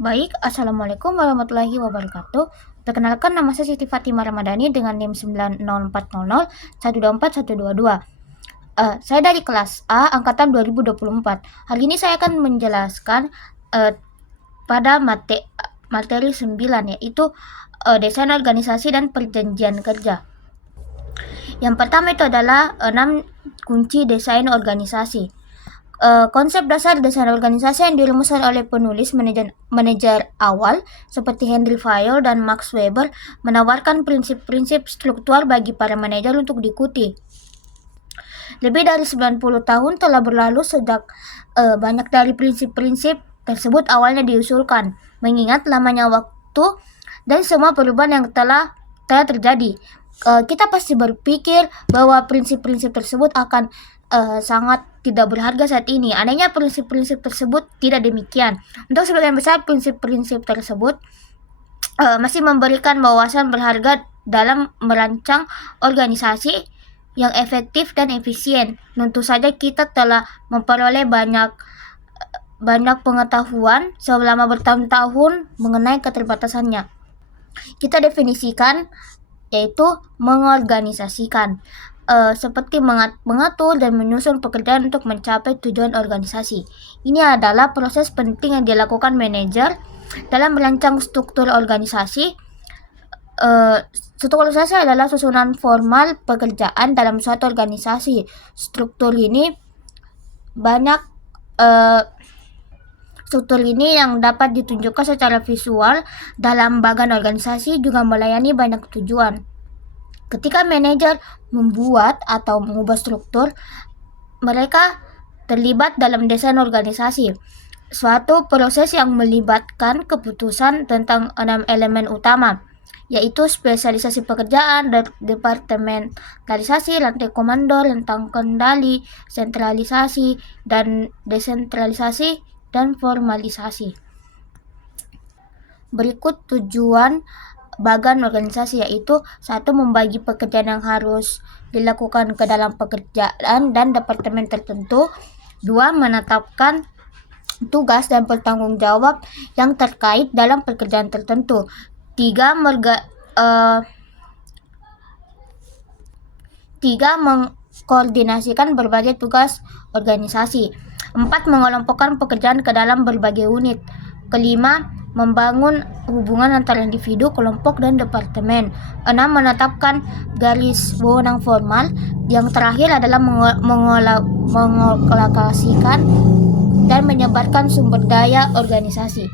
Baik, Assalamualaikum warahmatullahi wabarakatuh. Perkenalkan, nama saya Siti Fatimah Ramadhani dengan NIM 90400 saya dari kelas A angkatan 2024. Hari ini saya akan menjelaskan pada materi 9, yaitu desain organisasi dan perjanjian kerja. Yang pertama itu adalah 6 kunci desain organisasi. Konsep dasar desain organisasi yang dirumuskan oleh penulis manajer awal seperti Henry Fayol dan Max Weber menawarkan prinsip-prinsip struktural bagi para manajer untuk diikuti. Lebih dari 90 tahun telah berlalu sejak banyak dari prinsip-prinsip tersebut awalnya diusulkan, mengingat lamanya waktu dan semua perubahan yang telah terjadi. Kita pasti berpikir bahwa prinsip-prinsip tersebut akan sangat tidak berharga saat ini. Anehnya prinsip-prinsip tersebut tidak demikian. Untuk sebagian besar prinsip-prinsip tersebut masih memberikan wawasan berharga dalam merancang organisasi yang efektif dan efisien. Tentu saja kita telah memperoleh banyak pengetahuan selama bertahun-tahun mengenai keterbatasannya. Kita definisikan yaitu mengorganisasikan, seperti mengatur dan menyusun pekerjaan untuk mencapai tujuan organisasi. Ini adalah proses penting yang dilakukan manajer dalam merancang struktur organisasi. Struktur organisasi adalah susunan formal pekerjaan dalam suatu organisasi. Struktur ini yang dapat ditunjukkan secara visual dalam bagan organisasi juga melayani banyak tujuan. Ketika manajer membuat atau mengubah struktur, mereka terlibat dalam desain organisasi, suatu proses yang melibatkan keputusan tentang 6 elemen utama, yaitu spesialisasi pekerjaan, departementalisasi, rantai komando, rentang kendali, sentralisasi, dan desentralisasi, dan formalisasi. Berikut tujuan bagan organisasi, yaitu 1. Membagi pekerjaan yang harus dilakukan ke dalam pekerjaan dan departemen tertentu. 2. Menetapkan tugas dan bertanggung jawab yang terkait dalam pekerjaan tertentu. 3. Mengkoordinasikan berbagai tugas organisasi. 4. Mengelompokkan pekerjaan ke dalam berbagai unit. 5. Membangun hubungan antara individu, kelompok, dan departemen. 6. Menetapkan garis wewenang formal. Yang terakhir adalah mengolokasikan dan menyebarkan sumber daya organisasi.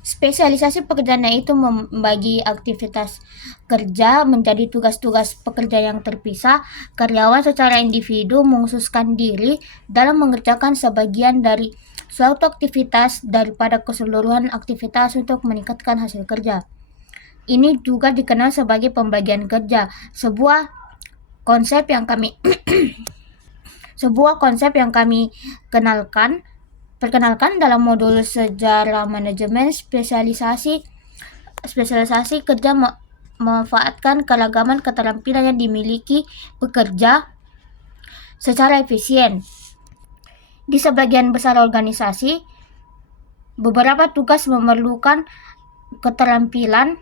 Spesialisasi pekerjaan itu membagi aktivitas kerja menjadi tugas-tugas pekerja yang terpisah. Karyawan secara individu mengkhususkan diri dalam mengerjakan sebagian dari suatu aktivitas daripada keseluruhan aktivitas untuk meningkatkan hasil kerja. Ini juga dikenal sebagai pembagian kerja, sebuah konsep yang kami perkenalkan dalam modul sejarah manajemen. Spesialisasi kerja memanfaatkan keragaman keterampilan yang dimiliki pekerja secara efisien. Di sebagian besar organisasi, beberapa tugas memerlukan keterampilan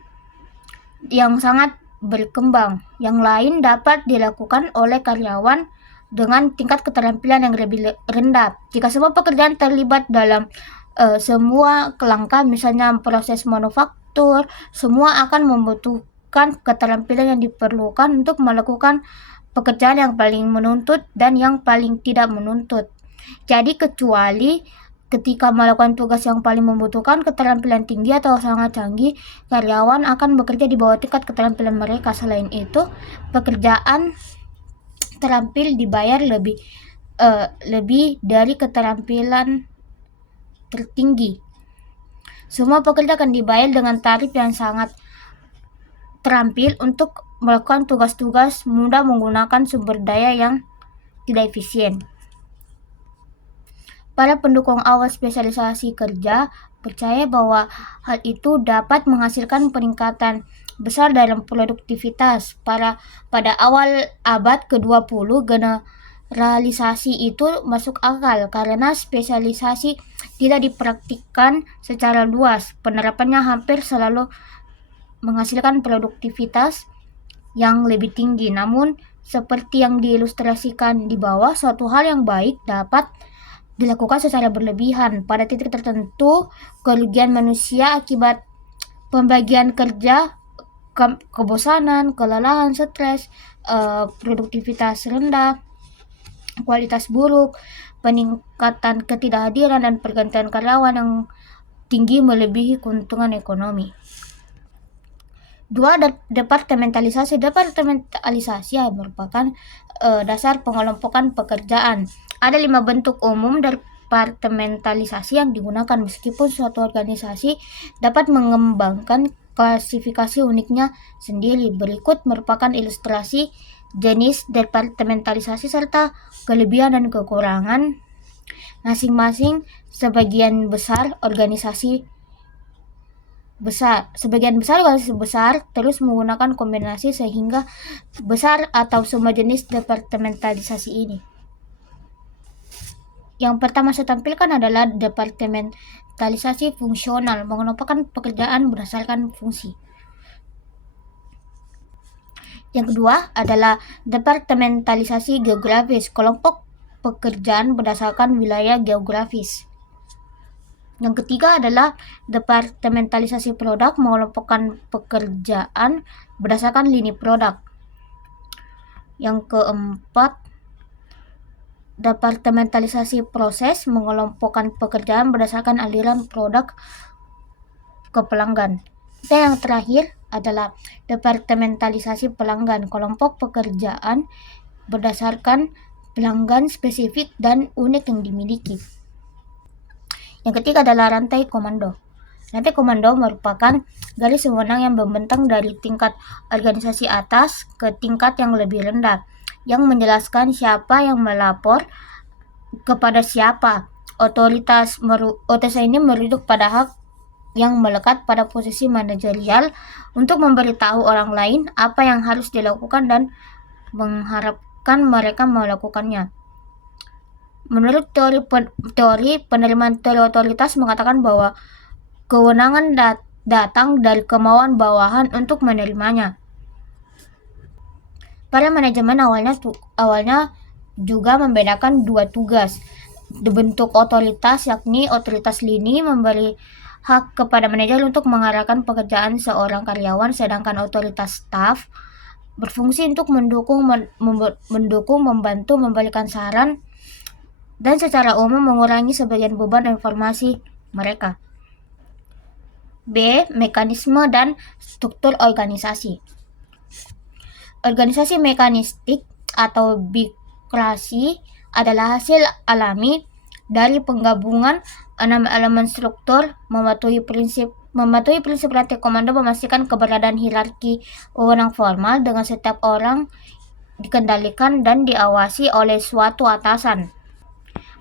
yang sangat berkembang. Yang lain dapat dilakukan oleh karyawan dengan tingkat keterampilan yang lebih rendah. Jika semua pekerjaan terlibat dalam semua kelangkaan, misalnya proses manufaktur, semua akan membutuhkan keterampilan yang diperlukan untuk melakukan pekerjaan yang paling menuntut dan yang paling tidak menuntut. Jadi kecuali ketika melakukan tugas yang paling membutuhkan keterampilan tinggi atau sangat canggih, karyawan akan bekerja di bawah tingkat keterampilan mereka. Selain itu, pekerjaan terampil dibayar lebih dari keterampilan tertinggi. Semua pekerja akan dibayar dengan tarif yang sangat terampil untuk melakukan tugas-tugas mudah menggunakan sumber daya yang tidak efisien. Para pendukung awal spesialisasi kerja percaya bahwa hal itu dapat menghasilkan peningkatan besar dalam produktivitas. Pada awal abad ke-20, generalisasi itu masuk akal karena spesialisasi tidak dipraktikkan secara luas. Penerapannya hampir selalu menghasilkan produktivitas yang lebih tinggi. Namun, seperti yang diilustrasikan di bawah, suatu hal yang baik dapat dilakukan secara berlebihan. Pada titik tertentu, kerugian manusia akibat pembagian kerja, kebosanan, kelelahan, stres, produktivitas rendah, kualitas buruk, peningkatan ketidakhadiran dan pergantian karyawan yang tinggi melebihi keuntungan ekonomi. 2. Departementalisasi merupakan dasar pengelompokan pekerjaan. Ada 5 bentuk umum departementalisasi yang digunakan. Meskipun suatu organisasi dapat mengembangkan klasifikasi uniknya sendiri, berikut merupakan ilustrasi jenis departementalisasi serta kelebihan dan kekurangan masing-masing. Sebagian besar organisasi besar terus menggunakan kombinasi sehingga besar atau semua jenis departementalisasi ini. Yang pertama saya tampilkan adalah departementalisasi fungsional, mengelompokkan pekerjaan berdasarkan fungsi. Yang kedua adalah departementalisasi geografis, kelompok pekerjaan berdasarkan wilayah geografis. Yang ketiga adalah departementalisasi produk, mengelompokkan pekerjaan berdasarkan lini produk. Yang keempat, departementalisasi proses, mengelompokkan pekerjaan berdasarkan aliran produk ke pelanggan. Dan yang terakhir adalah departementalisasi pelanggan, kelompok pekerjaan berdasarkan pelanggan spesifik dan unik yang dimiliki. Yang ketiga adalah rantai komando. Rantai komando merupakan garis wewenang yang membentang dari tingkat organisasi atas ke tingkat yang lebih rendah, yang menjelaskan siapa yang melapor kepada siapa. Otoritas ini merujuk pada hak yang melekat pada posisi manajerial untuk memberitahu orang lain apa yang harus dilakukan dan mengharapkan mereka melakukannya. Menurut teori penerimaan teori otoritas mengatakan bahwa kewenangan datang dari kemauan bawahan untuk menerimanya. Para manajemen awalnya juga membedakan 2 tugas. Bentuk otoritas, yakni otoritas lini memberi hak kepada manajer untuk mengarahkan pekerjaan seorang karyawan, sedangkan otoritas staf berfungsi untuk mendukung, membantu, memberikan saran, dan secara umum mengurangi sebagian beban informasi mereka. B. Mekanisme dan struktur organisasi. Organisasi mekanistik atau birokrasi adalah hasil alami dari penggabungan 6 elemen struktur, mematuhi prinsip rantai komando, memastikan keberadaan hierarki wewenang formal dengan setiap orang dikendalikan dan diawasi oleh suatu atasan.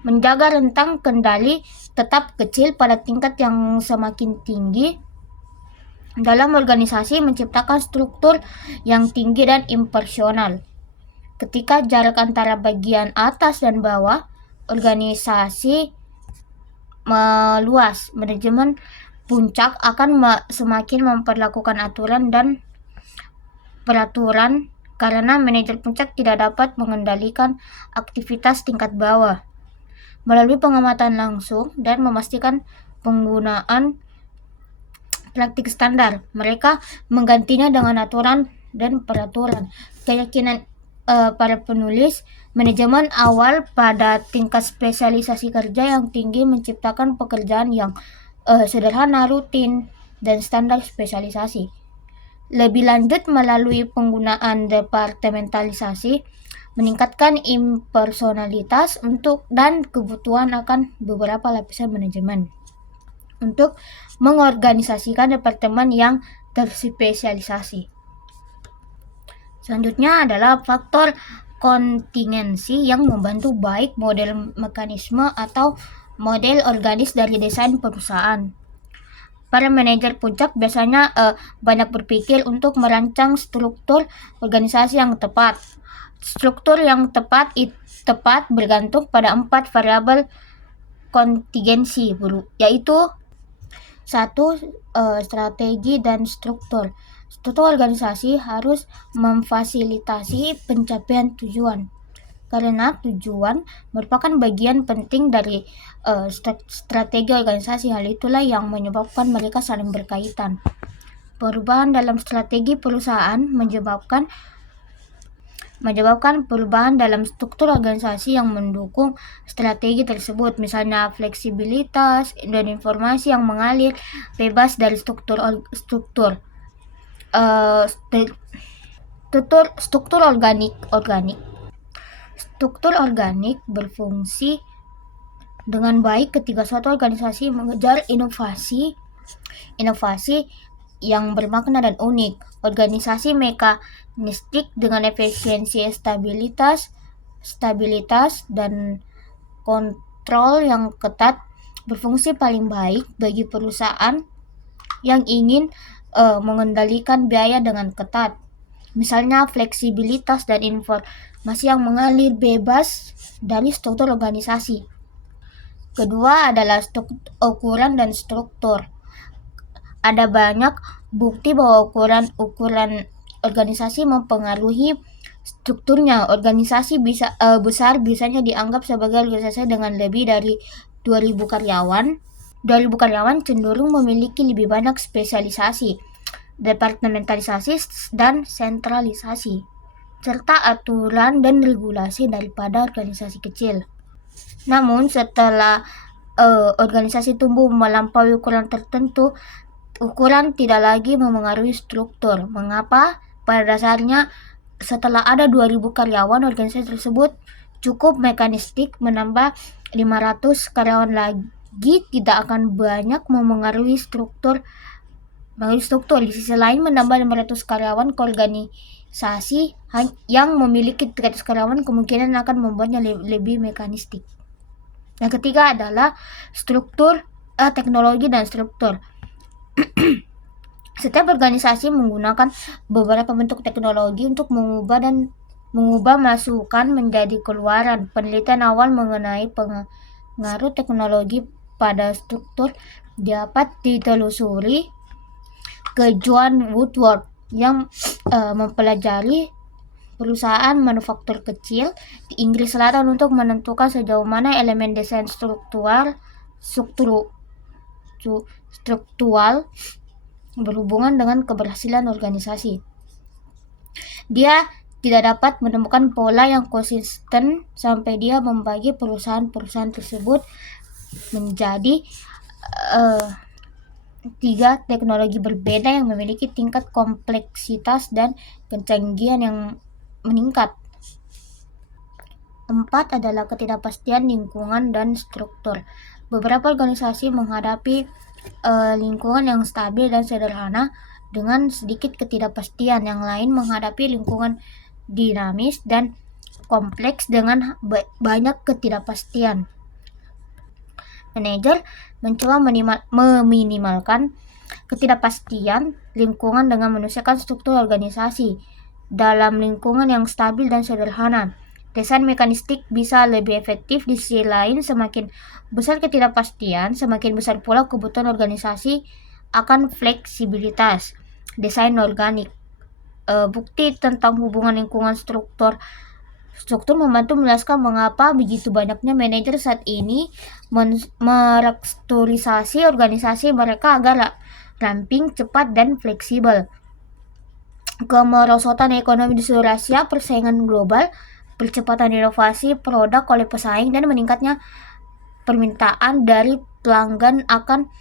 Menjaga rentang kendali tetap kecil pada tingkat yang semakin tinggi dalam organisasi, menciptakan struktur yang tinggi dan impersonal. Ketika jarak antara bagian atas dan bawah organisasi meluas, manajemen puncak akan semakin memperlakukan aturan dan peraturan karena manajer puncak tidak dapat mengendalikan aktivitas tingkat bawah. Melalui pengamatan langsung dan memastikan penggunaan praktik standar, mereka menggantinya dengan aturan dan peraturan. Keyakinan para penulis, manajemen awal pada tingkat spesialisasi kerja yang tinggi menciptakan pekerjaan yang sederhana, rutin, dan standar spesialisasi. Lebih lanjut, melalui penggunaan departementalisasi, meningkatkan impersonalitas dan kebutuhan akan beberapa lapisan manajemen untuk mengorganisasikan departemen yang terspesialisasi. Selanjutnya adalah faktor kontingensi yang membantu baik model mekanisme atau model organis dari desain perusahaan. Para manajer puncak biasanya banyak berpikir untuk merancang struktur organisasi yang tepat. Struktur yang tepat bergantung pada 4 variabel kontingensi, yaitu 1. Strategi dan struktur. Struktur organisasi harus memfasilitasi pencapaian tujuan, karena tujuan merupakan bagian penting dari strategi organisasi. Hal itulah yang menyebabkan mereka saling berkaitan. Perubahan dalam strategi perusahaan menyebabkan perubahan dalam struktur organisasi yang mendukung strategi tersebut, misalnya fleksibilitas dan informasi yang mengalir bebas dari struktur organik. Struktur organik berfungsi dengan baik ketika suatu organisasi mengejar inovasi yang bermakna dan unik. Organisasi mekanistik dengan efisiensi, stabilitas dan kontrol yang ketat berfungsi paling baik bagi perusahaan yang ingin mengendalikan biaya dengan ketat. Misalnya fleksibilitas dan informasi yang mengalir bebas dari struktur organisasi. Kedua adalah ukuran dan struktur. Ada banyak bukti bahwa ukuran organisasi mempengaruhi strukturnya. Organisasi besar biasanya dianggap sebagai organisasi dengan lebih dari 2.000 karyawan. 2.000 karyawan cenderung memiliki lebih banyak spesialisasi, departementalisasi, dan sentralisasi, serta aturan dan regulasi daripada organisasi kecil. Namun setelah organisasi tumbuh melampaui ukuran tertentu, ukuran tidak lagi memengaruhi struktur. Mengapa? Pada dasarnya, setelah ada 2.000 karyawan, organisasi tersebut cukup mekanistik. Menambah 500 karyawan lagi tidak akan banyak memengaruhi struktur. Di sisi lain, menambah 500 karyawan ke organisasi yang memiliki 300 karyawan kemungkinan akan membuatnya lebih mekanistik. Yang ketiga adalah teknologi dan struktur. Setiap organisasi menggunakan beberapa bentuk teknologi untuk mengubah masukan menjadi keluaran. Penelitian awal mengenai pengaruh teknologi pada struktur dapat ditelusuri ke John Woodward yang mempelajari perusahaan manufaktur kecil di Inggris Selatan untuk menentukan sejauh mana elemen desain struktural berhubungan dengan keberhasilan organisasi. Dia tidak dapat menemukan pola yang konsisten sampai dia membagi perusahaan-perusahaan tersebut menjadi 3 teknologi berbeda yang memiliki tingkat kompleksitas dan kecanggihan yang meningkat. 4 adalah ketidakpastian lingkungan dan struktur. Beberapa organisasi menghadapi lingkungan yang stabil dan sederhana dengan sedikit ketidakpastian. Yang lain menghadapi lingkungan dinamis dan kompleks dengan banyak ketidakpastian. Manajer mencoba meminimalkan ketidakpastian lingkungan dengan menyesuaikan struktur organisasi dalam lingkungan yang stabil dan sederhana. Desain mekanistik bisa lebih efektif. Di sisi lain, semakin besar ketidakpastian, semakin besar pula kebutuhan organisasi akan fleksibilitas. Desain organik. Bukti tentang hubungan lingkungan struktur membantu menjelaskan mengapa begitu banyaknya manajer saat ini merestrukturisasi organisasi mereka agar ramping, cepat, dan fleksibel. Kemerosotan ekonomi di seluruh Asia, persaingan global, percepatan inovasi produk oleh pesaing, dan meningkatnya permintaan dari pelanggan akan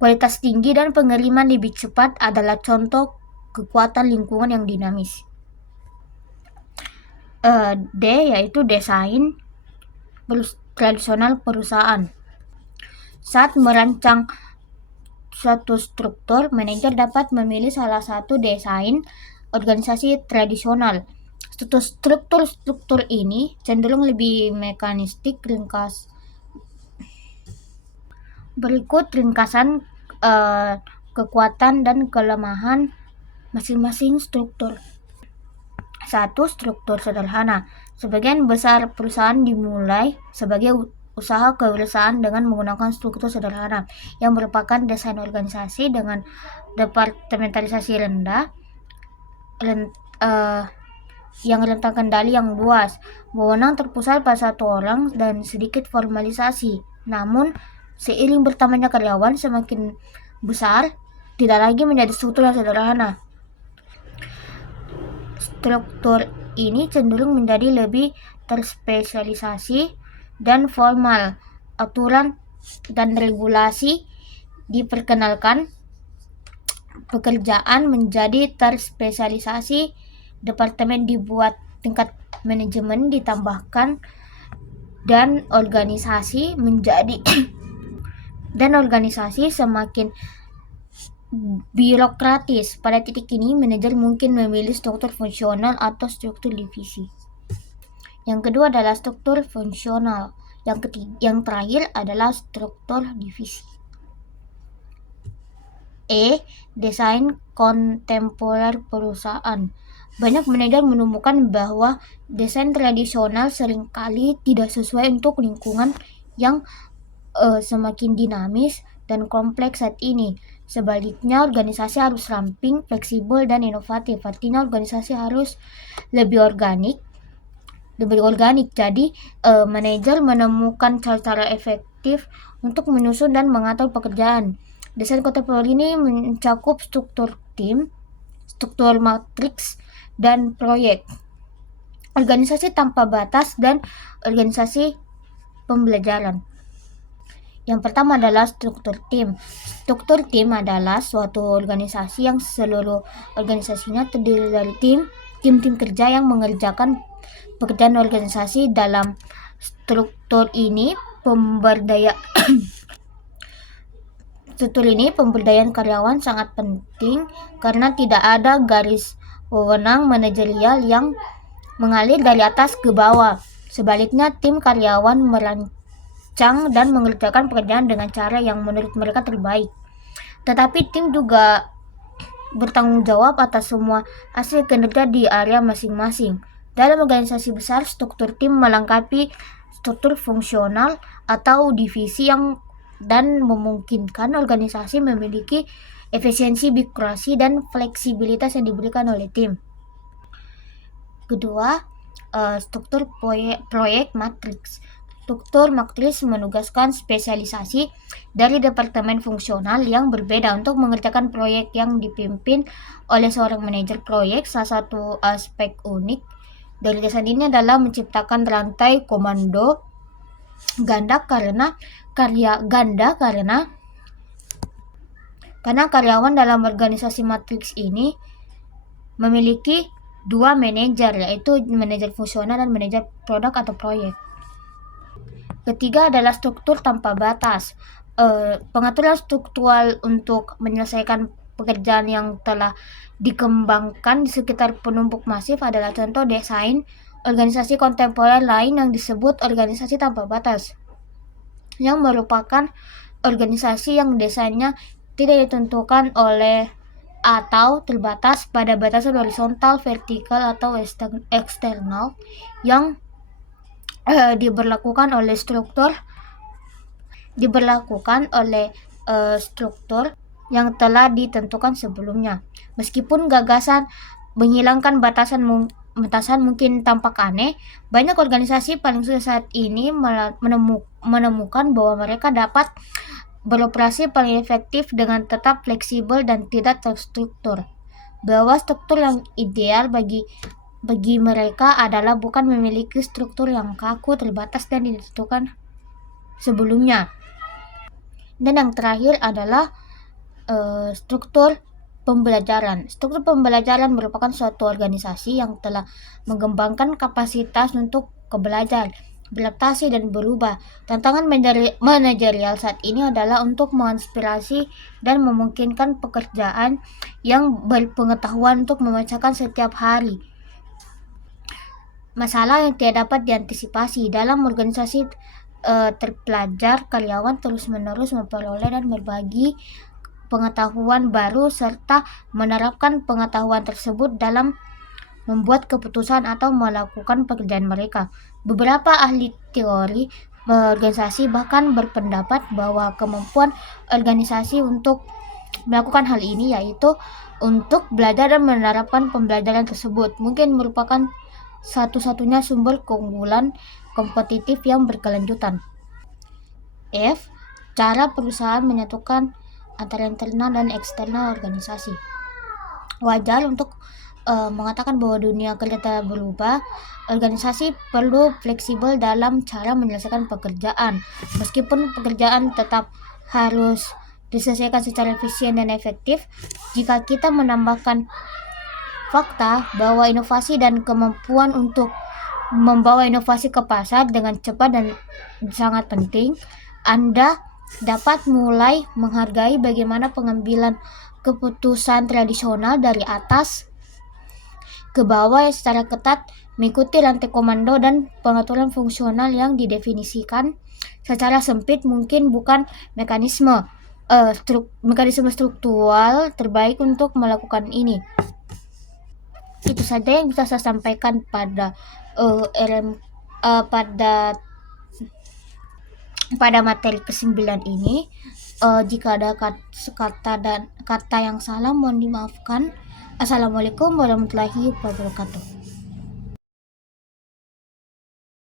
kualitas tinggi dan pengiriman lebih cepat adalah contoh kekuatan lingkungan yang dinamis. D yaitu desain tradisional perusahaan. Saat merancang suatu struktur, manajer dapat memilih salah satu desain organisasi tradisional. Struktur ini cenderung lebih mekanistik. Berikut ringkasan kekuatan dan kelemahan masing-masing struktur. 1. Struktur sederhana. Sebagian besar perusahaan dimulai sebagai usaha kewirausahaan dengan menggunakan struktur sederhana yang merupakan desain organisasi dengan departementalisasi rendah, yang rentang kendali yang luas, wewenang terpusat pada satu orang, dan sedikit formalisasi. Namun, seiring bertambahnya karyawan semakin besar, tidak lagi menjadi struktur yang sederhana. Struktur ini cenderung menjadi lebih terspesialisasi dan formal. Aturan dan regulasi diperkenalkan, pekerjaan menjadi terspesialisasi, departemen dibuat, tingkat manajemen ditambahkan, dan organisasi semakin birokratis. Pada titik ini, manajer mungkin memilih struktur fungsional atau struktur divisi. Yang kedua adalah struktur fungsional. Yang terakhir adalah struktur divisi. Desain kontemporer perusahaan. Banyak manajer menemukan bahwa desain tradisional seringkali tidak sesuai untuk lingkungan yang semakin dinamis dan kompleks saat ini. Sebaliknya, organisasi harus ramping, fleksibel, dan inovatif. Artinya organisasi harus lebih organik. Jadi, manajer menemukan cara-cara efektif untuk menyusun dan mengatur pekerjaan. Desain kontemporer ini mencakup struktur tim, struktur matriks, dan proyek, organisasi tanpa batas, dan organisasi pembelajaran. Yang pertama adalah struktur tim. Struktur tim adalah suatu organisasi yang seluruh organisasinya terdiri dari tim-tim kerja yang mengerjakan pekerjaan organisasi. Dalam struktur ini pemberdayaan karyawan sangat penting karena tidak ada garis wewenang manajerial yang mengalir dari atas ke bawah. Sebaliknya, tim karyawan merancang dan mengerjakan pekerjaan dengan cara yang menurut mereka terbaik. Tetapi tim juga bertanggung jawab atas semua hasil kinerja di area masing-masing. Dalam organisasi besar, struktur tim melengkapi struktur fungsional atau divisi dan memungkinkan organisasi memiliki efisiensi birokrasi dan fleksibilitas yang diberikan oleh tim. Kedua, struktur proyek matriks. Struktur matriks menugaskan spesialisasi dari departemen fungsional yang berbeda untuk mengerjakan proyek yang dipimpin oleh seorang manajer proyek. Salah satu aspek unik dari desain ini adalah menciptakan rantai komando ganda karena karyawan dalam organisasi matriks ini memiliki dua manajer, yaitu manajer fungsional dan manajer produk atau proyek. Ketiga adalah struktur tanpa batas. Pengaturan struktural untuk menyelesaikan pekerjaan yang telah dikembangkan di sekitar penumpuk masif adalah contoh desain organisasi kontemporer lain yang disebut organisasi tanpa batas, yang merupakan organisasi yang desainnya tidak ditentukan oleh atau terbatas pada batasan horizontal, vertikal, atau eksternal yang diberlakukan oleh struktur yang telah ditentukan sebelumnya. Meskipun gagasan menghilangkan batasan mungkin tampak aneh, banyak organisasi paling sukses saat ini menemukan bahwa mereka dapat beroperasi paling efektif dengan tetap fleksibel dan tidak terstruktur. Bahwa struktur yang ideal bagi mereka adalah bukan memiliki struktur yang kaku, terbatas, dan ditentukan sebelumnya. Dan yang terakhir adalah struktur pembelajaran. Struktur pembelajaran merupakan suatu organisasi yang telah mengembangkan kapasitas untuk belajar, beradaptasi, dan berubah. Tantangan manajerial saat ini adalah untuk menginspirasi dan memungkinkan pekerjaan yang berpengetahuan untuk memecahkan setiap hari masalah yang tidak dapat diantisipasi. Dalam organisasi terpelajar, karyawan terus-menerus memperoleh dan berbagi pengetahuan baru serta menerapkan pengetahuan tersebut dalam membuat keputusan atau melakukan pekerjaan mereka. Beberapa ahli teori organisasi bahkan berpendapat bahwa kemampuan organisasi untuk melakukan hal ini yaitu untuk belajar dan menerapkan pembelajaran tersebut mungkin merupakan satu-satunya sumber keunggulan kompetitif yang berkelanjutan. F. Cara perusahaan menyatukan antara internal dan eksternal organisasi. Wajar untuk mengatakan bahwa dunia kerja telah berubah. Organisasi perlu fleksibel dalam cara menyelesaikan pekerjaan. Meskipun pekerjaan tetap harus diselesaikan secara efisien dan efektif, jika kita menambahkan fakta bahwa inovasi dan kemampuan untuk membawa inovasi ke pasar dengan cepat dan sangat penting, Anda dapat mulai menghargai bagaimana pengambilan keputusan tradisional dari atas ke bawah yang secara ketat mengikuti rantai komando dan pengaturan fungsional yang didefinisikan secara sempit mungkin bukan mekanisme struktural terbaik untuk melakukan ini. Itu saja yang bisa saya sampaikan pada pada materi ke-9 ini. Jika ada kata yang salah mohon dimaafkan. Assalamualaikum warahmatullahi wabarakatuh.